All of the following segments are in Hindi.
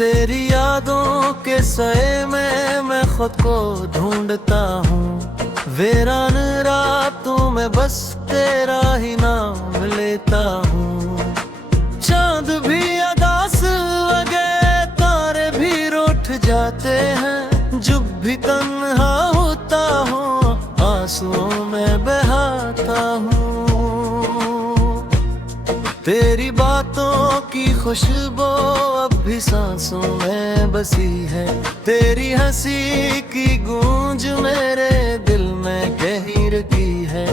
तेरी यादों के सए में मैं खुद को ढूंढता हूँ। वीरान रातों में बस तेरा ही नाम लेता हूँ। चांद भी अदास लगे, तारे भी रूठ जाते हैं। जब भी तन्हा होता हूँ, आंसुओं में बहाता हूँ। तेरी बातों की खुशबू अब भी सांसों में बसी है। तेरी हंसी की गूंज मेरे दिल में गहरी रखी है।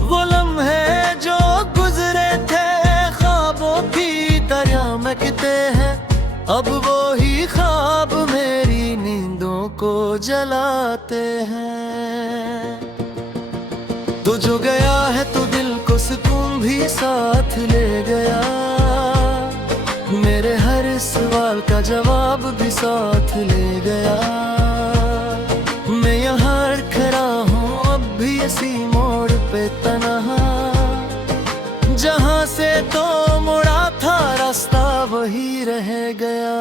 वो लम्हे जो गुजरे थे ख्वाबों की तरह महकते हैं। अब वो ही ख्वाब मेरी नींदों को जलाते हैं। तू जो गया है तो दिल को सुकून भी साथ ले गया। मेरे हर सवाल का जवाब भी साथ ले गया। मैं यहाँ खड़ा हूँ अब भी इसी मोड़ पे तन्हा। जहाँ से तो मुड़ा था रास्ता वही रह गया।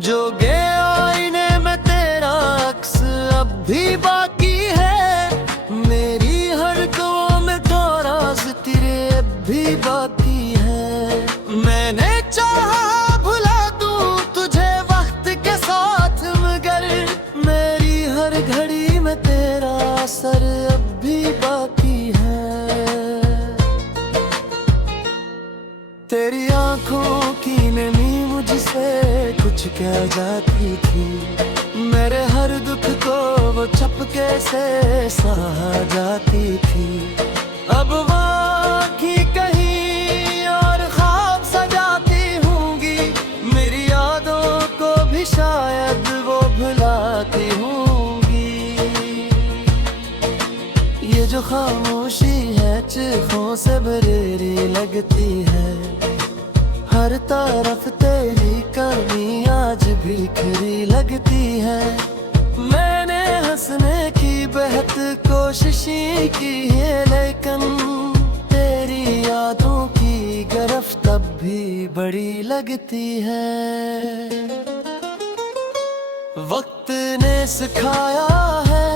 जो गे आईने में तेरा अक्स अब भी बाकी है। मेरी हर दुआ में तो राज तेरे अब भी बाकी है। मैंने चाहा भुला दूं तुझे वक्त के साथ, मगर मेरी हर घड़ी में तेरा असर अब भी बाकी है। तेरी आंखों की नमी मुझसे कुछ कह जाती थी। मेरे हर दुख को वो चपके से सहा जाती थी। अब वाकई कहीं और ख्वाब सजाती होंगी। मेरी यादों को भी शायद वो भुलाती होंगी। ये जो खामोशी है चीखों से भरी लगती है। हर तरफ तेरी कमी आज बिखरी लगती है। मैंने हंसने की बेहद कोशिश की है, लेकिन तेरी यादों की गिरफ्त तब भी बड़ी लगती है। वक्त ने सिखाया है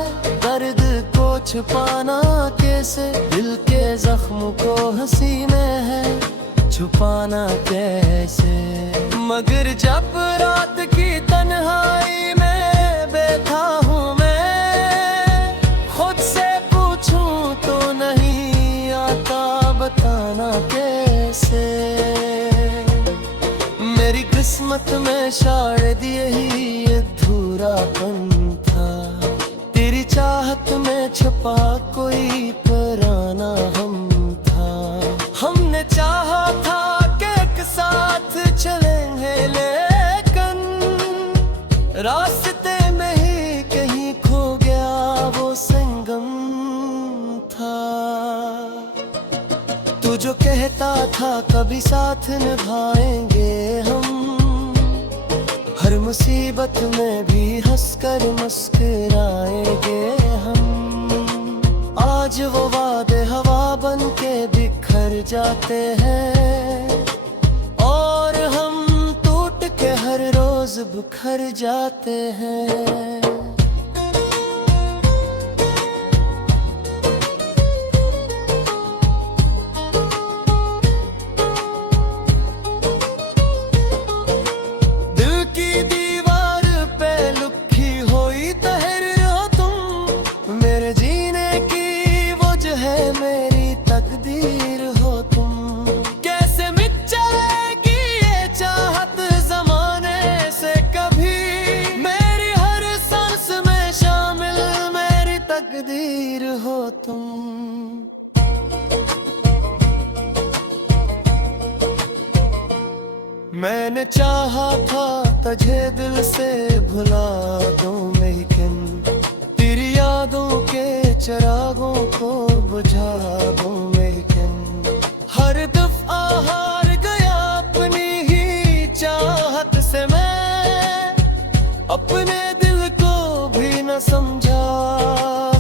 दर्द को छुपाना कैसे। दिल के जख्म को हंसी में है छुपाना कैसे। मगर जब रात की तन्हाई में बैठा हूँ मैं, खुद से पूछूं तो नहीं आता बताना कैसे। मेरी किस्मत में शायद यही अधूरापन था। तेरी चाहत में छुपा कोई पुराना हम था। हमने चाहा था कि एक साथ चलेंगे, लेकिन रास्ते में ही कहीं खो गया वो संगम था। तू जो कहता था कभी साथ निभाएंगे हम, हर मुसीबत में भी हंसकर मुस्कुराएंगे हम। आज वो वादे हवा बन के बिखर जाते हैं, और हम टूट के हर रोज बिखर जाते हैं। दिल की दीवार पे लुकी हुई तहर हो तुम। मेरे जीने की वजह है मेरी तकदीर हो तुम। कैसे मिट जाएगी ये चाहत जमाने से कभी। मेरी हर सांस में शामिल मेरी तकदीर हो तुम। मैंने चाहा था तुझे दिल से भुला दूं, लेकिन तेरी यादों के चिरागों को बुझा दूं। लेकिन हर दफा हार गया अपनी से मैं अपने दिल को भी न समझा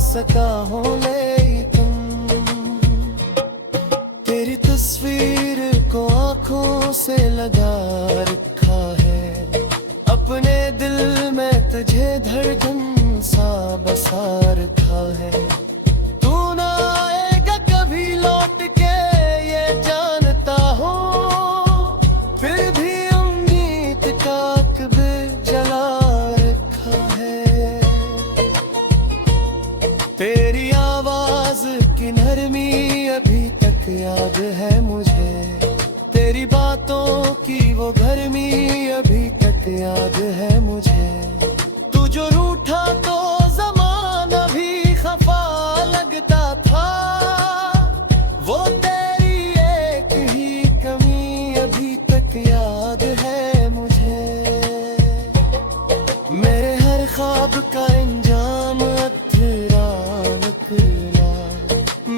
सका हूँ, लेकिन तेरी तस्वीर को आंखों से लगा रखा है। अपने दिल में तुझे धड़कन सा बसा रखा है। तू ना आएगा कभी लौट के ये जानता हूँ, फिर भी उम्मीद का कब्र जला रखा है। तेरी आवाज की नरमी अभी तक याद है मुझे, तेरी बातों की वो गर्मी अभी तक याद है मुझे। तू जो रूठा तो ज़माना भी खफा लगता था, वो तेरी एक ही कमी अभी तक याद है मुझे। मेरे हर ख्वाब का इंजाम अधूरा निकला,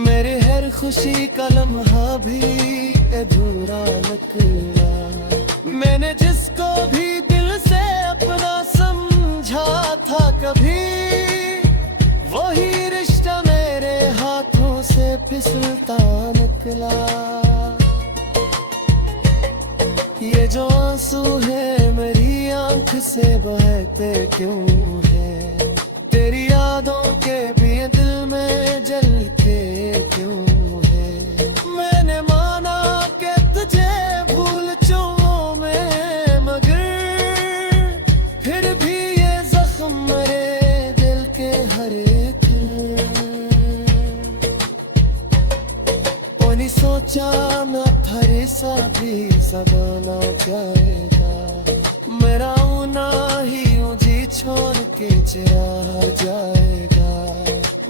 मेरे हर खुशी का लम्हा भी अधूरा निकला। मैंने जिसको भी दिल से अपना समझा था कभी, वही रिश्ता मेरे हाथों से फिसलता निकला। ये जो आंसू है मेरी आंख से बहते क्यों है, तेरी यादों के भी दिल में जल के क्यों है। मैंने माना कि तुझे भूल जाऊं मैं, मगर फिर भी ये जख्म मेरे दिल के हर एक। नहीं सोचा न था ऐसा भी सदाना जाएगा, मेरा होना ही मुझे छोड़ के चला जाएगा।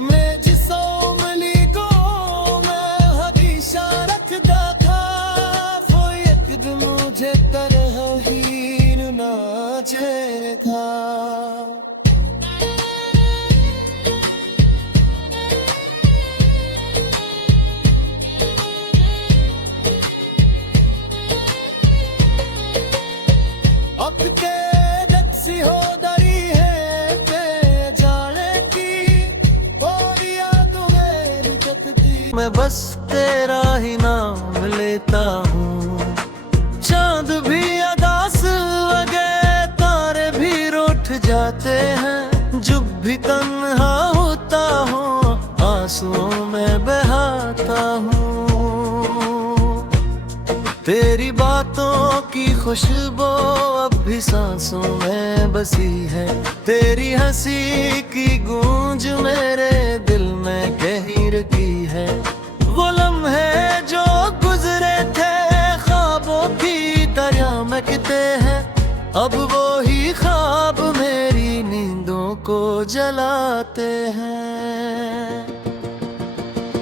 मैं जिस उंगली को मैं हमेशा रखता था, वो एक दिन मुझे तरह ही ना झेलता। अब के दक्सी हो दरी है ते जाने की, और यादों में की। मैं बस तेरा ही नाम लेता हूँ, चांद भी अदास लगे, तारे भी रूठ जाते हैं। जब भी तन्हा होता हूँ आंसुओं में बहाता हूँ। तेरी बातों की खुशबू अब भी सांसों में बसी है, तेरी हंसी की गूंज मेरे दिल में कहीं रखी है। वो लम्हे जो गुजरे थे ख्वाबों की तरह महकते हैं, अब वो ही ख्वाब मेरी नींदों को जलाते हैं।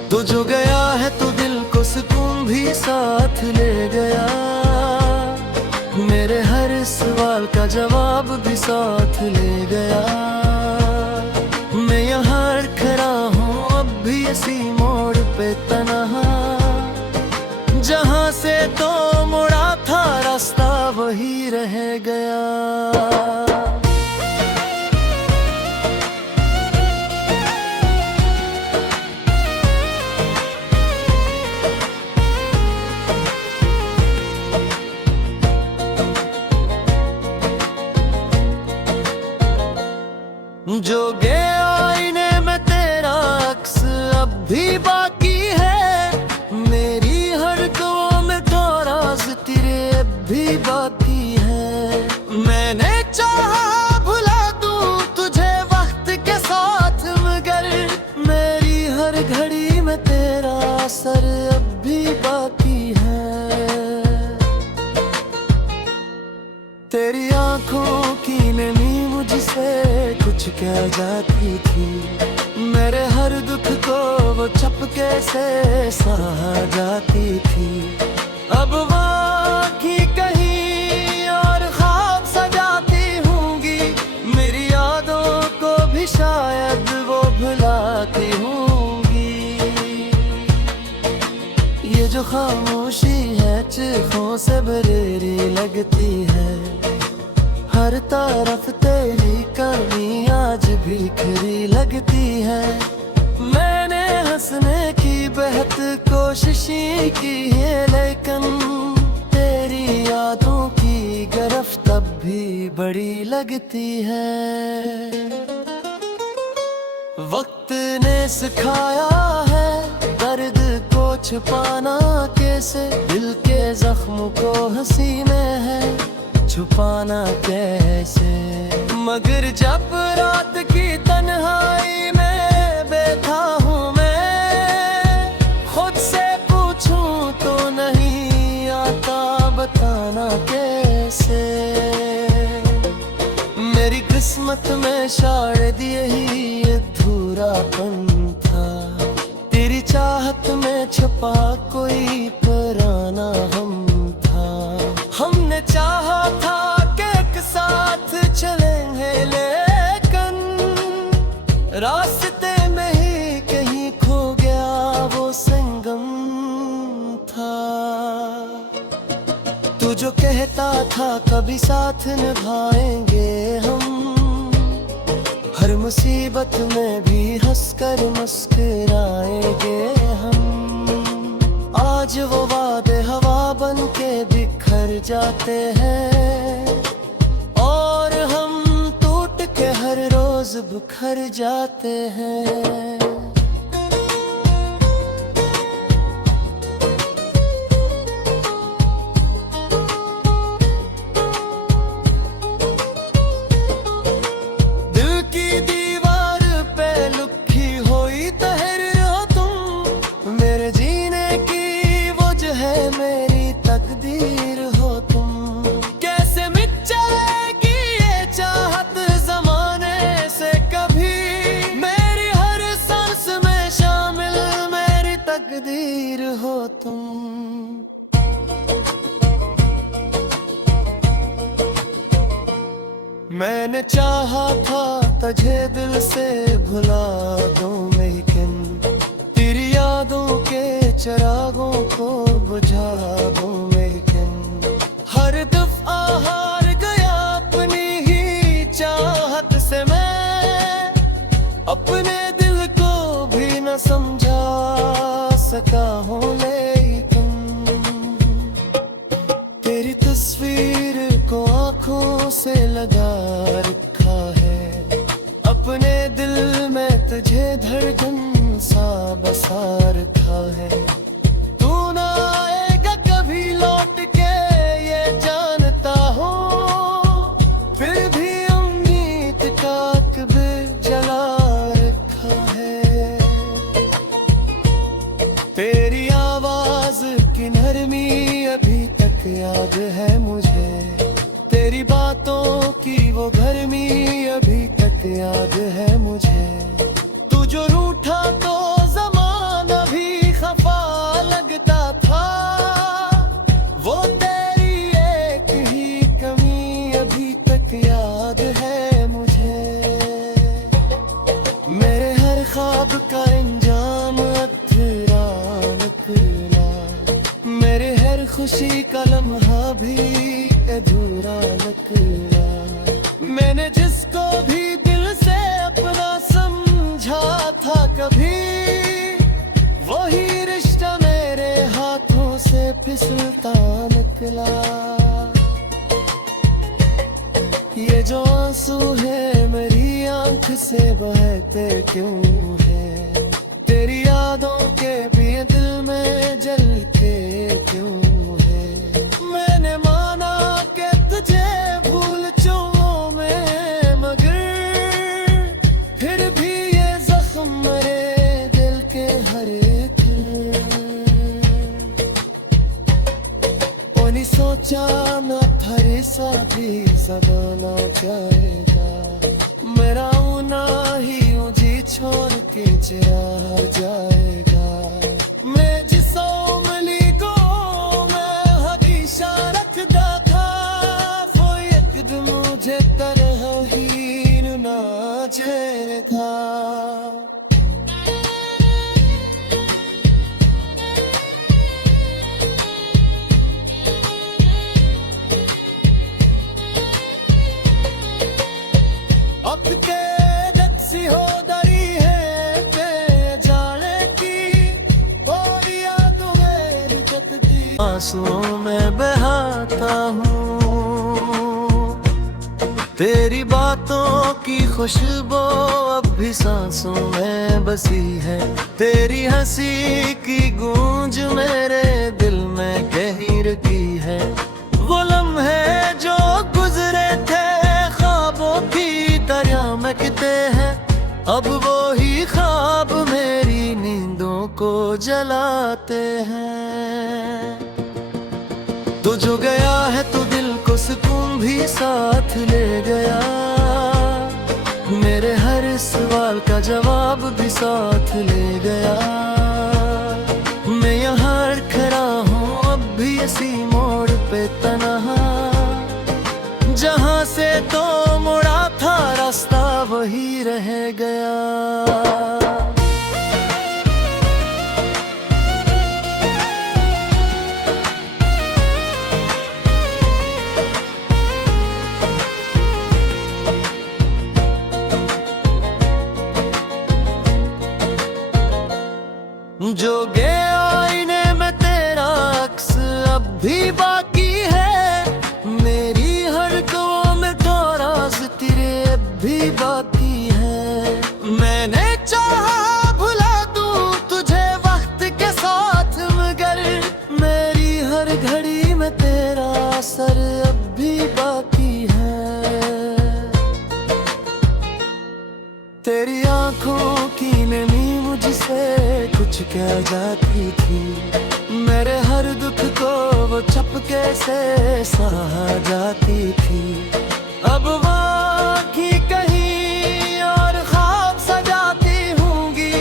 तू जो गया है तो दिल को सुकून भी साथ ले गया, मेरे हर सवाल का जवाब भी साथ ले गया। मैं यहाँ खड़ा हूँ अब भी इसी मोड़ पे तन्हा, जहाँ से तो मुड़ा था रास्ता वही रह गया। जो गे आईने में तेरा अक्स अब भी बाकी है, मेरी हर दुआ में तो राज तेरे अब भी बाकी है। मैंने चाहा भुला दूं तुझे वक्त के साथ, मगर मेरी हर घड़ी में तेरा असर अब भी बाकी है। तेरी आंखों की नमी मुझसे कुछ कह जाती थी, मेरे हर दुख को वो चपके से सहा जाती थी। अब बाकी कहीं और ख्वाब सजाती होंगी, मेरी यादों को भी शायद वो भुलाती होंगी। ये जो खामोशी है चिखों से बरेरी लगती है, हर तरफ तेरी कमी आज बिखरी लगती है। मैंने हंसने की बेहद कोशिशें की है, लेकिन तेरी यादों की गिरफ्त तब भी बड़ी लगती है। वक्त ने सिखाया है दर्द को छुपाना कैसे, दिल के जख्म को हंसी में है छुपाना कैसे। मगर जब रात की तन्हाई में बैठा हूँ मैं, खुद से पूछूं तो नहीं आता बताना कैसे। मेरी किस्मत में शायद यही अधूरापन था, तेरी चाहत में छुपा कोई पुराना हम था। हमने चाहा था कि एक साथ चलेंगे, लेकिन रास्ते में ही कहीं खो गया वो संगम था। तू जो कहता था कभी साथ निभाएंगे हम, हर मुसीबत में भी हंसकर मुस्कुराएंगे हम। आज वो वादे हवा बन के बिखर जाते हैं, और हम टूट के हर रोज बिखर जाते हैं। हो तुम मैंने चाहा था तुझे दिल से भुला दूं, लेकिन तेरी यादों के चिरागों को बुझा दूं। लेकिन हर दफा हार गया अपनी ही चाहत से मैं, अपने दिल को भी न समझा सका हूँ। लेकिन तेरी तस्वीर को आँखों से लगा रखा है, अपने दिल में तुझे धड़कन सा बसा रखा है। तू ना आएगा कभी लौट के ये जानता हूँ, फिर भी उम्मीद का कब्र जला रखा है। तेरी आवाज की नरमी अभी तक याद है मुझे, तेरी बातों की वो गर्मी अभी तक याद है मुझे। तू जो रूठा तो ज़माना भी खफा लगता था, वो तेरी एक ही कमी अभी तक याद है मुझे। मेरे हर ख्वाब का अंजाम अधूरा निकला, मेरे हर खुशी का लम्हा भी अधूरा निकला। मैंने जिसको भी दिल से अपना समझा था कभी, वही रिश्ता मेरे हाथों से फिसलता निकला। ये जो आंसू है मेरी आंख से बहते क्यों है, तेरी यादों के भी दिल में जलते क्यों है। मैंने माना कि तुझे भूल जाऊं मैं, मगर फिर भी ये जख्म मेरे दिल के हर एक। नहीं सोचा न था सा भी सदाना जाएगा, मेरा ना ही जी छोड़ के चला जाएगा। मैं जिस उंगली को मैं हमेशा रखता था, वो एक दिन मुझे तरह ही ना चैन था। रहा हूँ। तेरी बातों की खुशबू अब भी सांसों में बसी है, तेरी हंसी की गूंज मेरे दिल में कहीं रखी है। वो लम्हे जो गुजरे थे ख्वाबों की तरह महकते हैं, अब वो ही ख्वाब मेरी नींदों को जलाते हैं। तो जो गया है तो दिल को सुकून भी साथ ले गया, मेरे हर सवाल का जवाब भी साथ ले गया। मैं यहाँ खड़ा हूँ अब भी इसी मोड़ पे तन्हा, जहाँ से तो मुड़ा था रास्ता वही रह गया। जो गया आईने में तेरा अक्स अब भी बाकी है, मेरी हर दुआ में तो राज तेरे अब भी बाकी है। मैंने चाहा भुला दूं तुझे वक्त के साथ, मगर मेरी हर घड़ी में तेरा असर अब भी बाकी है। तेरी आंखों की नमी मुझसे कुछ कह जाती थी, मेरे हर दुख को वो चपके से सहा जाती थी। अब बाकी कहीं और ख्वाब सजाती होंगी,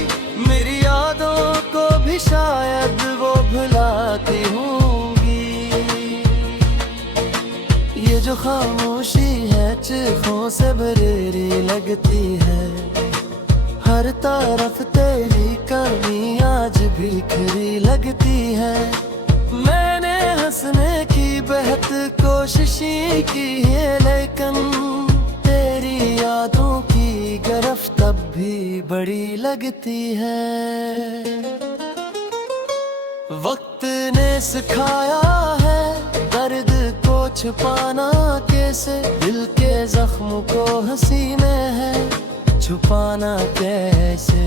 मेरी यादों को भी शायद वो भुलाती होंगी। ये जो खामोशी है चीखों से भरी लगती है, हर तरफ तेरी कमी आज बिखरी लगती है। मैंने हंसने की बेहद कोशिश की है, लेकिन तेरी यादों की गिरफ्त तब भी बड़ी लगती है। वक्त ने सिखाया है दर्द को छुपाना कैसे, दिल के जख्म को हंसी में है छुपाना कैसे।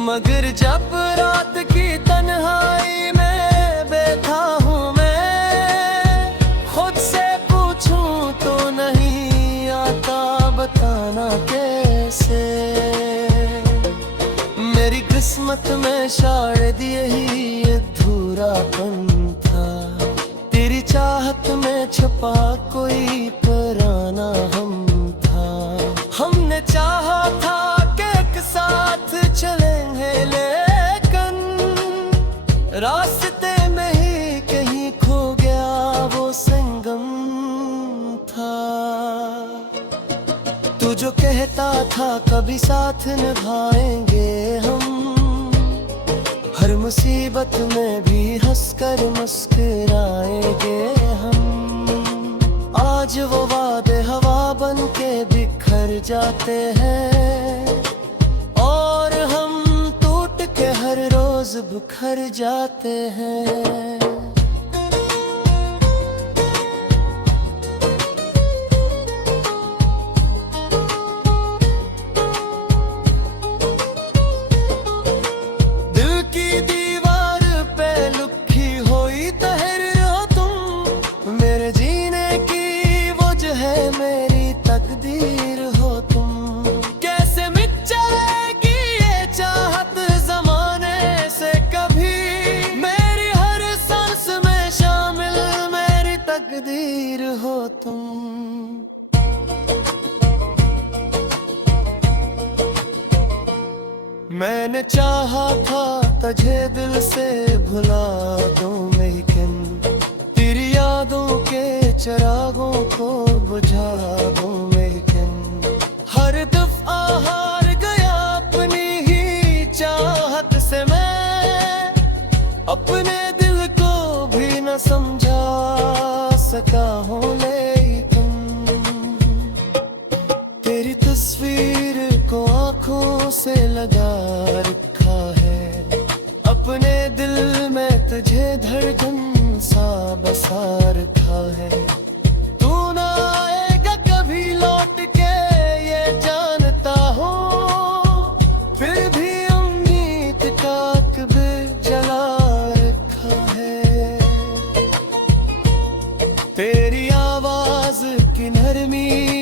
मगर जब रात की तन्हाई में बैठा हूँ मैं, खुद से पूछूं तो नहीं आता बताना कैसे। मेरी किस्मत में शायद यही अधूरापन था, तेरी चाहत में छुपा कोई पुराना हम था। हमने चाहा था कि एक साथ चलेंगे, लेकिन रास्ते में ही कहीं खो गया वो संगम था। तू जो कहता था कभी साथ निभाएंगे हम, हर मुसीबत में भी हंसकर मुस्कुराएंगे हम। आज वो वादे हवा बन के बिखर जाते हैं, और हम टूट के हर रोज बिखर जाते हैं। दिल की दीवार पे लिखी हुई तहरीर हो तुम, मेरे जीने की वजह है, मेरी तकदीर हो तुम। कैसे मिट जाएगी ये चाहत जमाने से कभी, मेरी हर सांस में शामिल मेरी तकदीर हो तुम। मैंने चाहा था तुझे दिल से भुला दूं, लेकिन तेरी यादों के चिरागों को बुझा दूं। लेकिन हर दफा हार गया अपनी ही चाहत से मैं, अपने दिल को भी न समझा सका हूँ। लेकिन तेरी तस्वीर को आंखों से लगा रखा है, अपने दिल में तुझे धड़कन सा बसा रखा है।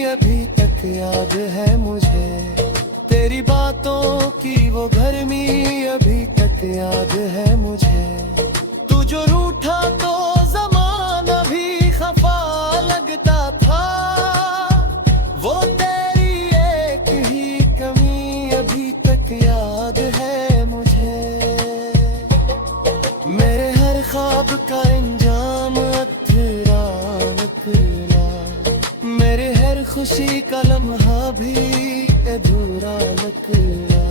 अभी तक याद है मुझे, तेरी बातों की वो गर्मी अभी तक याद है मुझे। तू जो रूठा तो ज़माना भी खफा लगता था, वो तेरी एक ही कमी अभी तक याद है मुझे। मेरे हर ख्वाब का इंजाम अधूरा निकला, मेरे हर खुशी का लम्हा भी अधूरा निकला।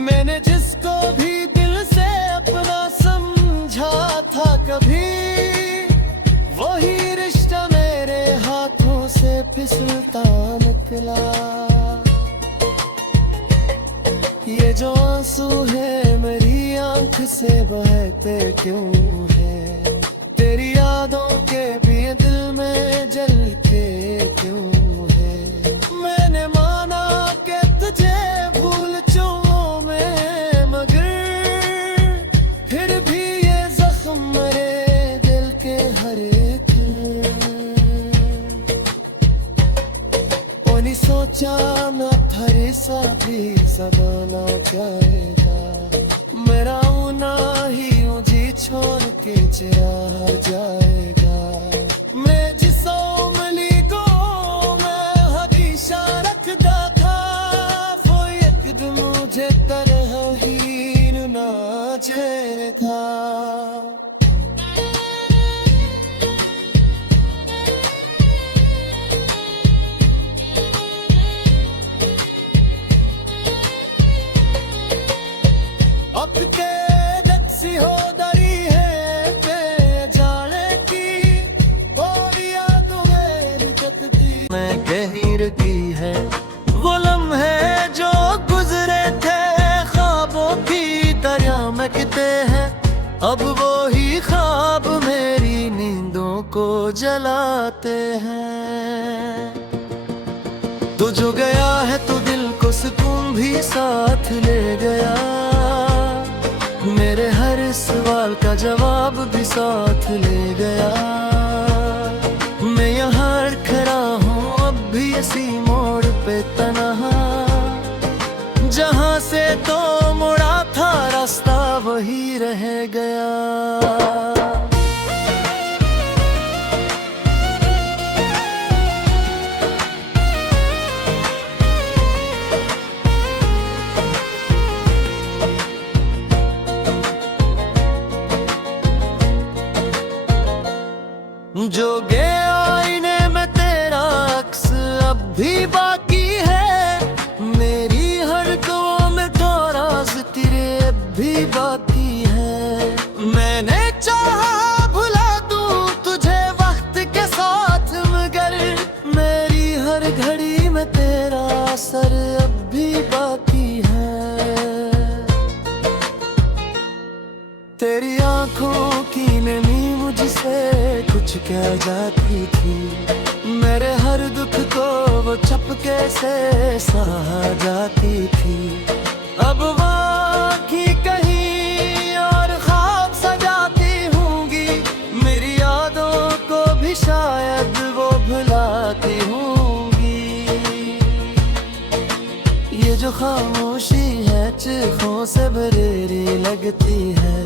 मैंने जिसको भी दिल से अपना समझा था कभी, वही रिश्ता मेरे हाथों से फिसलता निकला। ये जो आंसू है मेरी आंख से बहते क्यों है, तेरी यादों के भी दिल में जल के क्यों है। मैंने माना कि तुझे भूल जाऊं मैं, मगर फिर भी ये जख्म मेरे दिल के हर एक। नहीं सोचा न था सा भी सदाना जाएगा, मेरा ऊना ही मुझे छोड़ के चला जाएगा। मैं जिस उंगली को मैं हमेशा रखता था, वो एक दिन मुझे तरह ही ना झेल था। अब के दक्सी हो दरी है ते जाने की, और यादों में कदती मैं गहीर की है। वो लम्हे जो गुजरे थे ख्वाबों की तरह महकते हैं, अब वो ही ख्वाब मेरी नींदों को जलाते हैं। तू जो गया है तो दिल को सुकून भी साथ ले गया, मेरे हर सवाल का जवाब भी साथ ले गया। मैं यहाँ खड़ा हूँ अब भी इसी मोड़ पे तन्हा, जहाँ से तो मुड़ा था रास्ता वही रह गया। जो गे आईने में तेरा अक्स अब भी बाकी है, मेरी हर दुआ में तो राज तेरे अब भी बाकी है। मैंने चाहा भुला दूं तुझे वक्त के साथ, मगर मेरी हर घड़ी में तेरा असर अब भी बाकी है। तेरी आंखों की नमी मुझसे कुछ कह जाती थी, मेरे हर दुख को वो चपके से सहा जाती थी। अब बाकी कहीं और ख्वाब सजाती होंगी, मेरी यादों को भी शायद वो भुलाती होंगी। ये जो खामोशी है चीखों से भरी लगती है,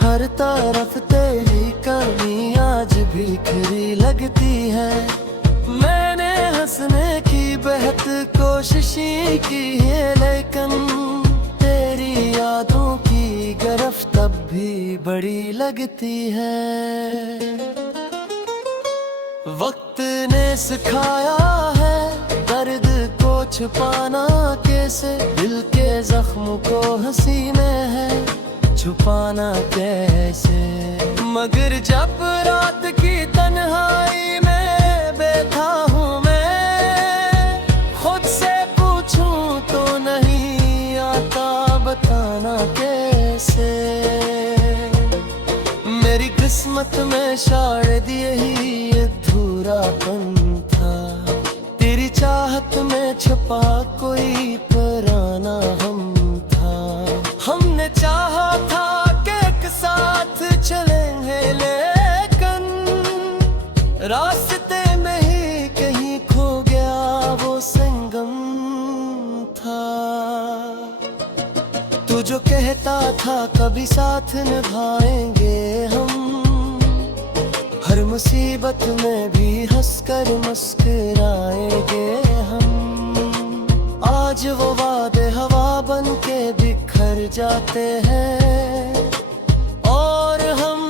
हर तरफ तेरी कमी आज बिखरी लगती है। मैंने हंसने की बेहद कोशिशें की है, लेकिन तेरी यादों की गिरफ्त अब भी बड़ी लगती है। वक्त ने सिखाया है दर्द को छुपाना कैसे, दिल के जख्म को हंसी में है छुपाना कैसे। मगर जब रात की तन्हाई में बैठा हूँ मैं, खुद से पूछूं तो नहीं आता बताना कैसे। मेरी किस्मत में शायद यही अधूरापन था, तेरी चाहत में छुपा कोई पुराना हम था। हमने चाहा था कि एक साथ चलेंगे, लेकिन रास्ते में ही कहीं खो था कभी साथ निभाएंगे हम, हर मुसीबत में भी हंसकर मुस्कुराएंगे हम। आज वो वादे हवा बन के बिखर जाते हैं, और हम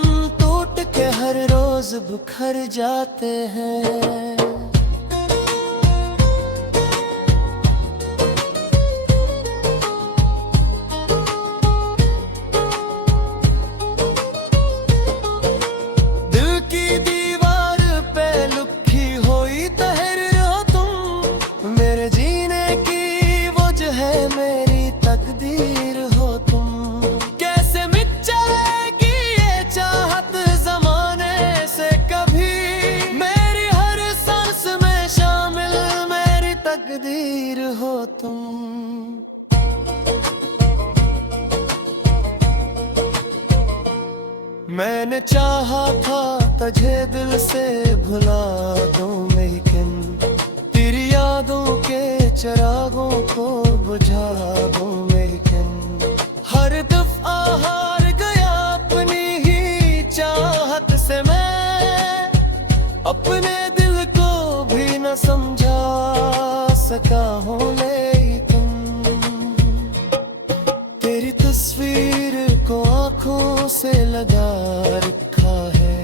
टूट के हर रोज बिखर जाते हैं। तकदीर हो तुम। मैंने चाहा था तुझे दिल से भुला दूं, लेकिन तेरी यादों के चिरागों को बुझा दूं, लेकिन हर दफा हार गया अपनी ही चाहत से मैं, अपने दिल को भी न समझा सका हूँ। लेकिन तेरी तस्वीर को आंखों से लगा रखा है,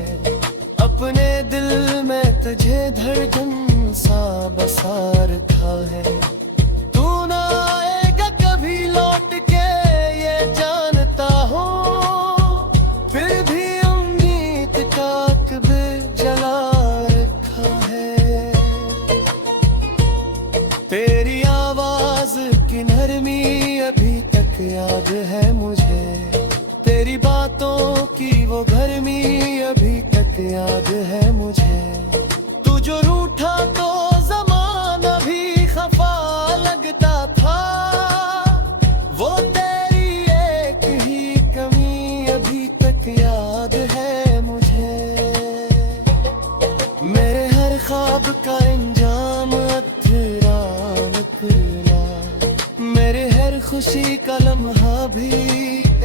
अपने दिल में तुझे धड़कन सा बसा रखा है। तू ना आएगा कभी लौट के ये जानता हूँ, फिर भी उम्मीद का कब्र जला रखा है। तेरी आवाज की नरमी अभी तक याद है मुझे, तेरी बातों की वो गर्मी अभी तक याद है मुझे। तू जो रूठा तो ज़माना भी खफा लगता था, वो तेरी एक ही कमी अभी तक याद है मुझे। मेरे हर ख्वाब का इंजाम अधूरा निकला, मेरे हर खुशी का लम्हा भी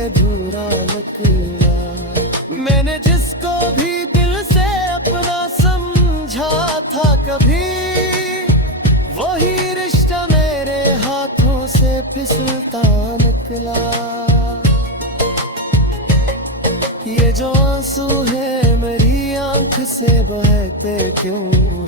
अधूरा निकला। मैंने जिसको भी दिल से अपना समझा था कभी, वही रिश्ता मेरे हाथों से फिसलता निकला। ये जो आंसू है मेरी आंख से बहते क्यों